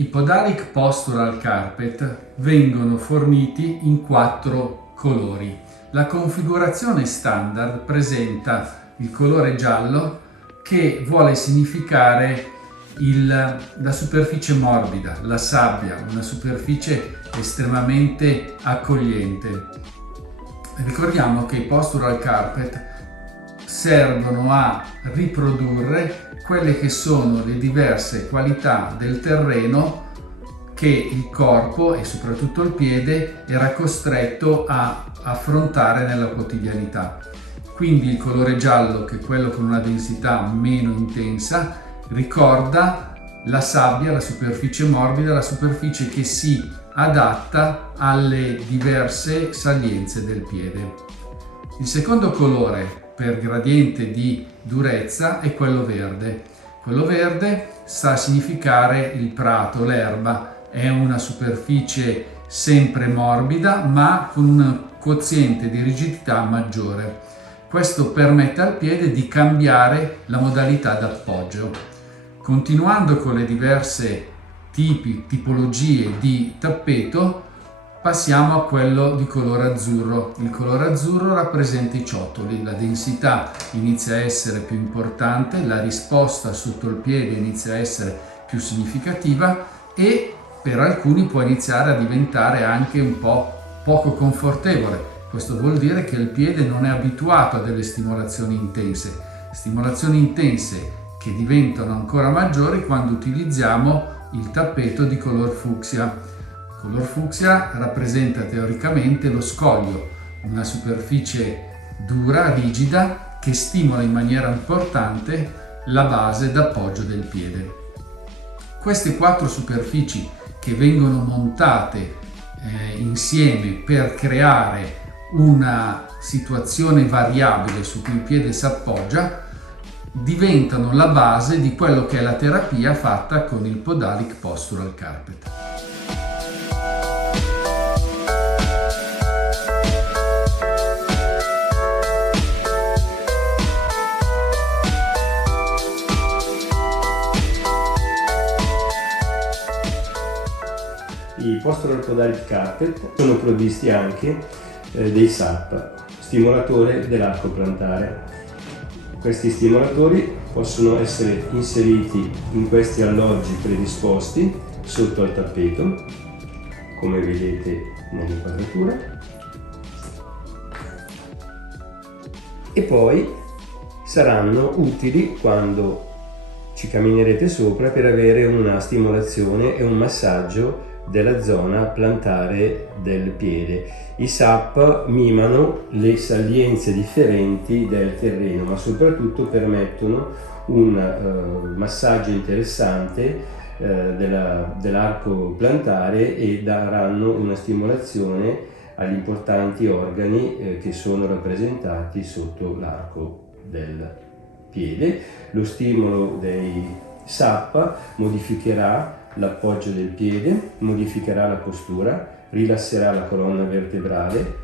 I Podalic Postural Carpet vengono forniti in 4 colori. La configurazione standard presenta il colore giallo che vuole significare la superficie morbida, la sabbia, una superficie estremamente accogliente. Ricordiamo che i Postural Carpet servono a riprodurre quelle che sono le diverse qualità del terreno che il corpo e soprattutto il piede era costretto a affrontare nella quotidianità. Quindi il colore giallo, che è quello con una densità meno intensa, ricorda la sabbia, la superficie morbida, la superficie che si adatta alle diverse salienze del piede. Il secondo colore per gradiente di durezza è quello verde. Quello verde sta a significare il prato, l'erba. È una superficie sempre morbida ma con un quoziente di rigidità maggiore. Questo permette al piede di cambiare la modalità d'appoggio. Continuando con le diverse tipologie di tappeto, passiamo a quello di colore azzurro. Il colore azzurro rappresenta i ciottoli, la densità inizia a essere più importante, la risposta sotto il piede inizia a essere più significativa e per alcuni può iniziare a diventare anche un po' poco confortevole. Questo vuol dire che il piede non è abituato a delle stimolazioni intense che diventano ancora maggiori quando utilizziamo il tappeto di color fucsia. Il color fucsia rappresenta teoricamente lo scoglio, una superficie dura, rigida, che stimola in maniera importante la base d'appoggio del piede. Queste 4 superfici che vengono montate insieme per creare una situazione variabile su cui il piede si appoggia diventano la base di quello che è la terapia fatta con il Podalic Postural Carpet. I Postural Podalic Carpet sono provvisti anche dei SAP, stimolatore dell'arco plantare. Questi stimolatori possono essere inseriti in questi alloggi predisposti sotto al tappeto, come vedete nell'inquadratura, e poi saranno utili quando ci camminerete sopra per avere una stimolazione e un massaggio della zona plantare del piede. I SAP mimano le salienze differenti del terreno, ma soprattutto permettono un massaggio interessante dell'arco plantare e daranno una stimolazione agli importanti organi che sono rappresentati sotto l'arco del piede. Lo stimolo dei SAP modificherà l'appoggio del piede, modificherà la postura, rilasserà la colonna vertebrale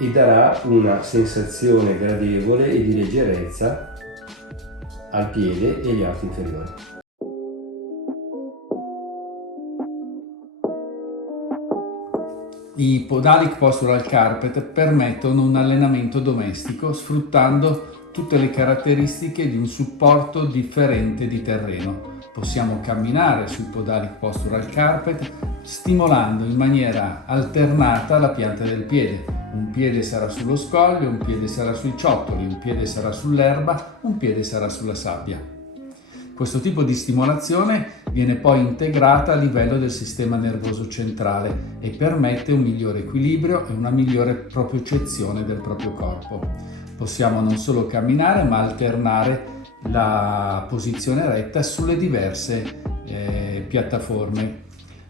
e darà una sensazione gradevole e di leggerezza al piede e agli arti inferiori. I Podalic Postural Carpet permettono un allenamento domestico sfruttando tutte le caratteristiche di un supporto differente di terreno. Possiamo camminare sul Podalic Postural Carpet stimolando in maniera alternata la pianta del piede. Un piede sarà sullo scoglio, un piede sarà sui ciottoli, un piede sarà sull'erba, un piede sarà sulla sabbia. Questo tipo di stimolazione viene poi integrata a livello del sistema nervoso centrale e permette un migliore equilibrio e una migliore propiocezione del proprio corpo. Possiamo non solo camminare ma alternare la posizione retta sulle diverse piattaforme.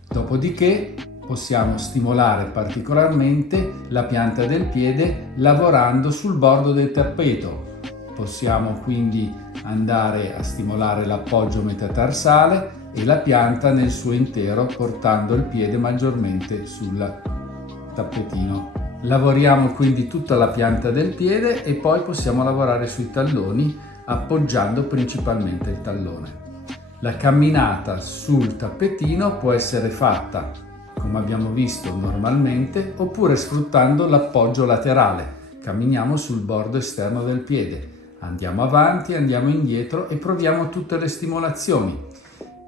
Dopodiché possiamo stimolare particolarmente la pianta del piede lavorando sul bordo del tappeto. Possiamo quindi andare a stimolare l'appoggio metatarsale e la pianta nel suo intero, portando il piede maggiormente sul tappetino. Lavoriamo quindi tutta la pianta del piede e poi possiamo lavorare sui talloni appoggiando principalmente il tallone. La camminata sul tappetino può essere fatta, come abbiamo visto normalmente, oppure sfruttando l'appoggio laterale. Camminiamo sul bordo esterno del piede, andiamo avanti, andiamo indietro e proviamo tutte le stimolazioni.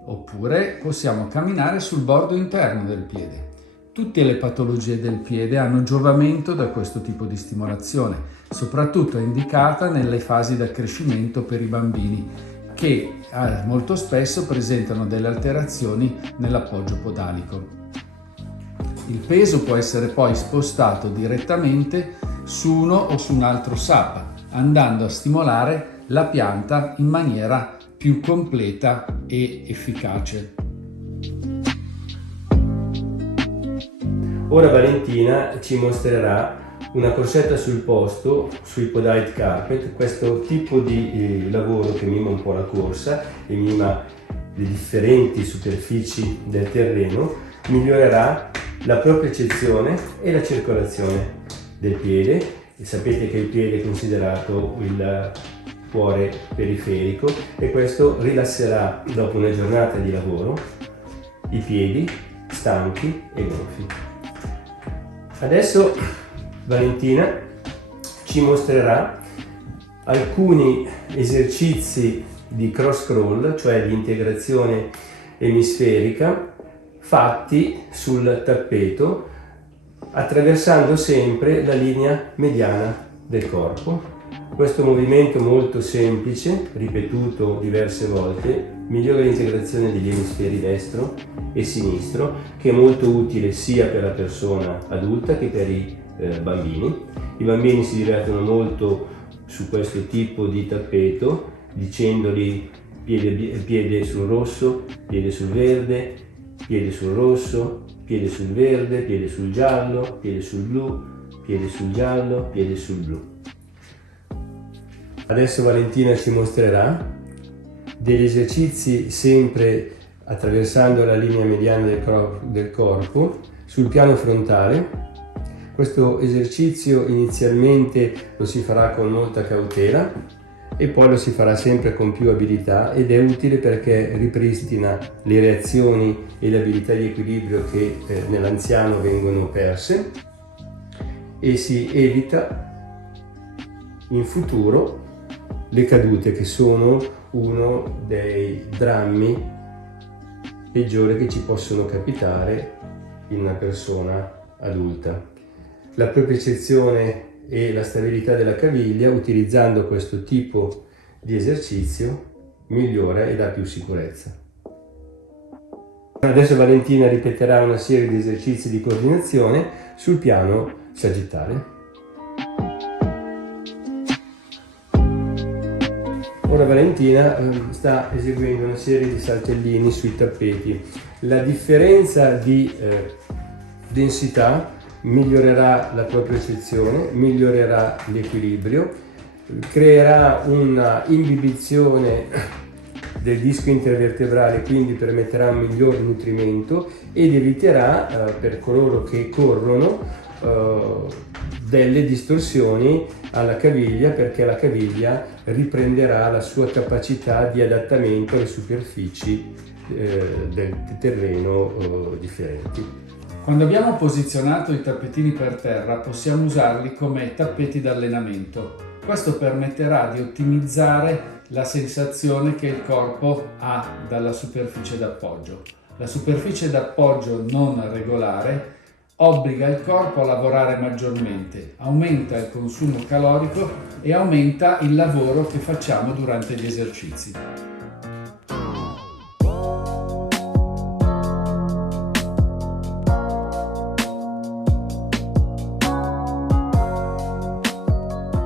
Oppure possiamo camminare sul bordo interno del piede. Tutte le patologie del piede hanno giovamento da questo tipo di stimolazione, soprattutto è indicata nelle fasi da crescimento per i bambini, che molto spesso presentano delle alterazioni nell'appoggio podalico. Il peso può essere poi spostato direttamente su uno o su un altro SAP, andando a stimolare la pianta in maniera più completa e efficace. Ora Valentina ci mostrerà una corsetta sul posto sui podite carpet, questo tipo di lavoro che mima un po' la corsa e mima le differenti superfici del terreno, migliorerà la propriocezione e la circolazione del piede. E sapete che il piede è considerato il cuore periferico e questo rilasserà dopo una giornata di lavoro i piedi stanchi e gonfi. Adesso Valentina ci mostrerà alcuni esercizi di cross crawl, cioè di integrazione emisferica, fatti sul tappeto attraversando sempre la linea mediana del corpo. Questo movimento molto semplice, ripetuto diverse volte, migliora l'integrazione degli emisferi destro e sinistro, che è molto utile sia per la persona adulta che per i bambini. I bambini si divertono molto su questo tipo di tappeto, dicendogli piede sul rosso, piede sul verde, piede sul rosso, piede sul verde, piede sul giallo, piede sul blu, piede sul giallo, piede sul blu. Adesso Valentina ci mostrerà degli esercizi sempre attraversando la linea mediana del corpo sul piano frontale. Questo esercizio inizialmente lo si farà con molta cautela e poi lo si farà sempre con più abilità ed è utile perché ripristina le reazioni e le abilità di equilibrio che nell'anziano vengono perse e si evita in futuro le cadute, che sono uno dei drammi peggiori che ci possono capitare in una persona adulta. La propriocezione e la stabilità della caviglia, utilizzando questo tipo di esercizio, migliora e dà più sicurezza. Adesso Valentina ripeterà una serie di esercizi di coordinazione sul piano sagittale. Ora Valentina sta eseguendo una serie di saltellini sui tappeti. La differenza di densità migliorerà la propriocezione, migliorerà l'equilibrio, creerà una imbibizione del disco intervertebrale, quindi permetterà un miglior nutrimento ed eviterà per coloro che corrono delle distorsioni alla caviglia, perché la caviglia riprenderà la sua capacità di adattamento alle superfici del terreno differenti. Quando abbiamo posizionato i tappetini per terra possiamo usarli come tappeti d'allenamento. Questo permetterà di ottimizzare la sensazione che il corpo ha dalla superficie d'appoggio. La superficie d'appoggio non regolare obbliga il corpo a lavorare maggiormente, aumenta il consumo calorico e aumenta il lavoro che facciamo durante gli esercizi.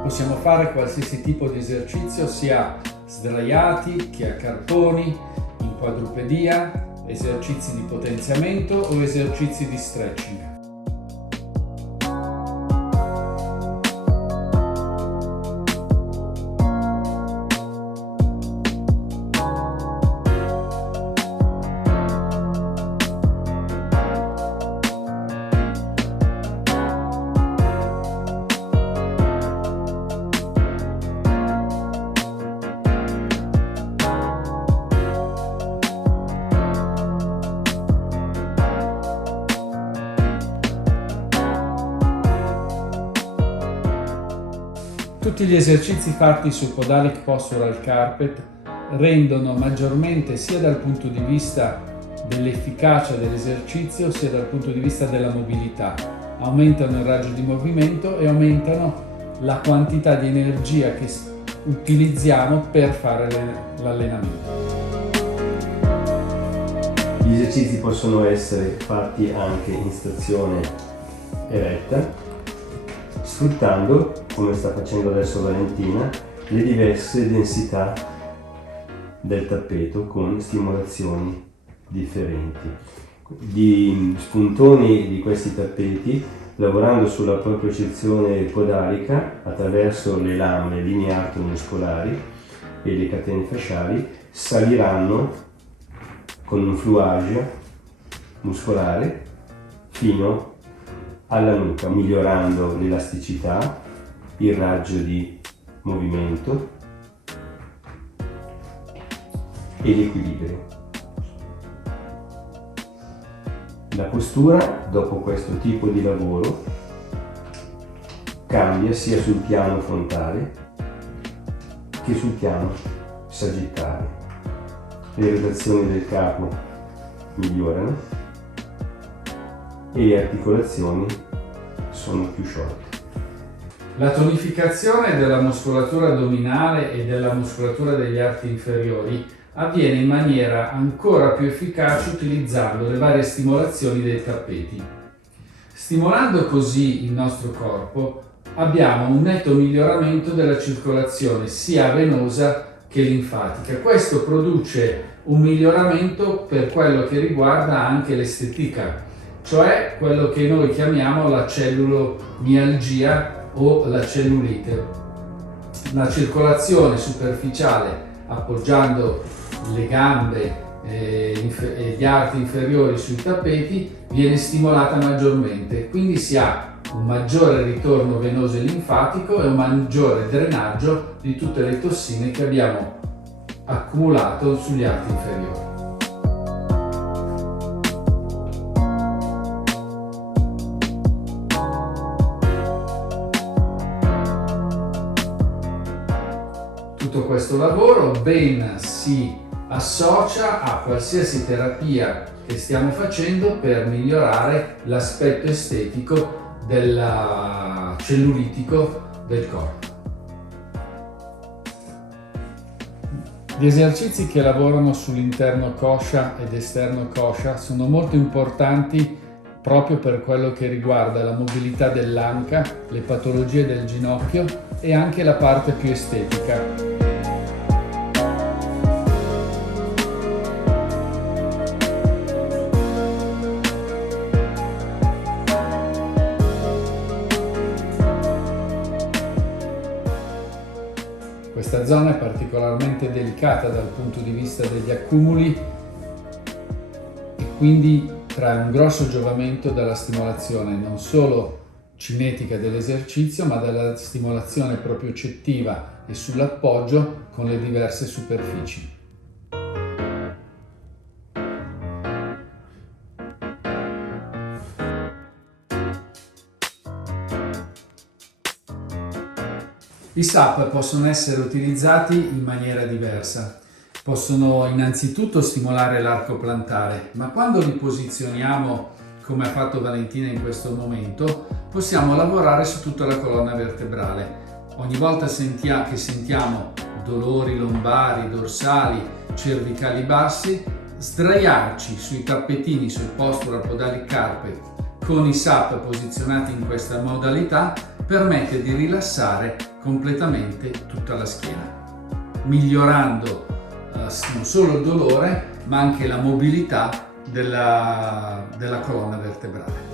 Possiamo fare qualsiasi tipo di esercizio, sia sdraiati che a cartoni, in quadrupedia, esercizi di potenziamento o esercizi di stretching. Tutti gli esercizi fatti sul Podalic Postural Carpet rendono maggiormente, sia dal punto di vista dell'efficacia dell'esercizio sia dal punto di vista della mobilità. Aumentano il raggio di movimento e aumentano la quantità di energia che utilizziamo per fare l'allenamento. Gli esercizi possono essere fatti anche in stazione eretta, sfruttando, come sta facendo adesso Valentina, le diverse densità del tappeto con stimolazioni differenti. Di spuntoni di questi tappeti, lavorando sulla propriocezione podalica attraverso le lame, linee arto-muscolari e le catene fasciali, saliranno con un fluage muscolare fino alla nuca, migliorando l'elasticità, il raggio di movimento e l'equilibrio. La postura, dopo questo tipo di lavoro, cambia sia sul piano frontale che sul piano sagittale. Le rotazioni del capo migliorano e le articolazioni sono più sciolte. La tonificazione della muscolatura addominale e della muscolatura degli arti inferiori avviene in maniera ancora più efficace utilizzando le varie stimolazioni dei tappeti. Stimolando così il nostro corpo abbiamo un netto miglioramento della circolazione sia venosa che linfatica. Questo produce un miglioramento per quello che riguarda anche l'estetica, cioè quello che noi chiamiamo la cellulomialgia o la cellulite. La circolazione superficiale, appoggiando le gambe e gli arti inferiori sui tappeti, viene stimolata maggiormente, quindi si ha un maggiore ritorno venoso e linfatico e un maggiore drenaggio di tutte le tossine che abbiamo accumulato sugli arti inferiori. Tutto questo lavoro ben si associa a qualsiasi terapia che stiamo facendo per migliorare l'aspetto estetico del cellulitico del corpo. Gli esercizi che lavorano sull'interno coscia ed esterno coscia sono molto importanti proprio per quello che riguarda la mobilità dell'anca, le patologie del ginocchio e anche la parte più estetica. Questa zona è particolarmente delicata dal punto di vista degli accumuli e quindi trae un grosso giovamento dalla stimolazione non solo cinetica dell'esercizio, ma dalla stimolazione propriocettiva e sull'appoggio con le diverse superfici. I SAP possono essere utilizzati in maniera diversa. Possono innanzitutto stimolare l'arco plantare, ma quando li posizioniamo, come ha fatto Valentina in questo momento, possiamo lavorare su tutta la colonna vertebrale. Ogni volta che sentiamo dolori lombari, dorsali, cervicali bassi, sdraiarci sui tappetini sul Postural Podalic Carpet con i SAP posizionati in questa modalità permette di rilassare completamente tutta la schiena, migliorando non solo il dolore ma anche la mobilità della colonna vertebrale.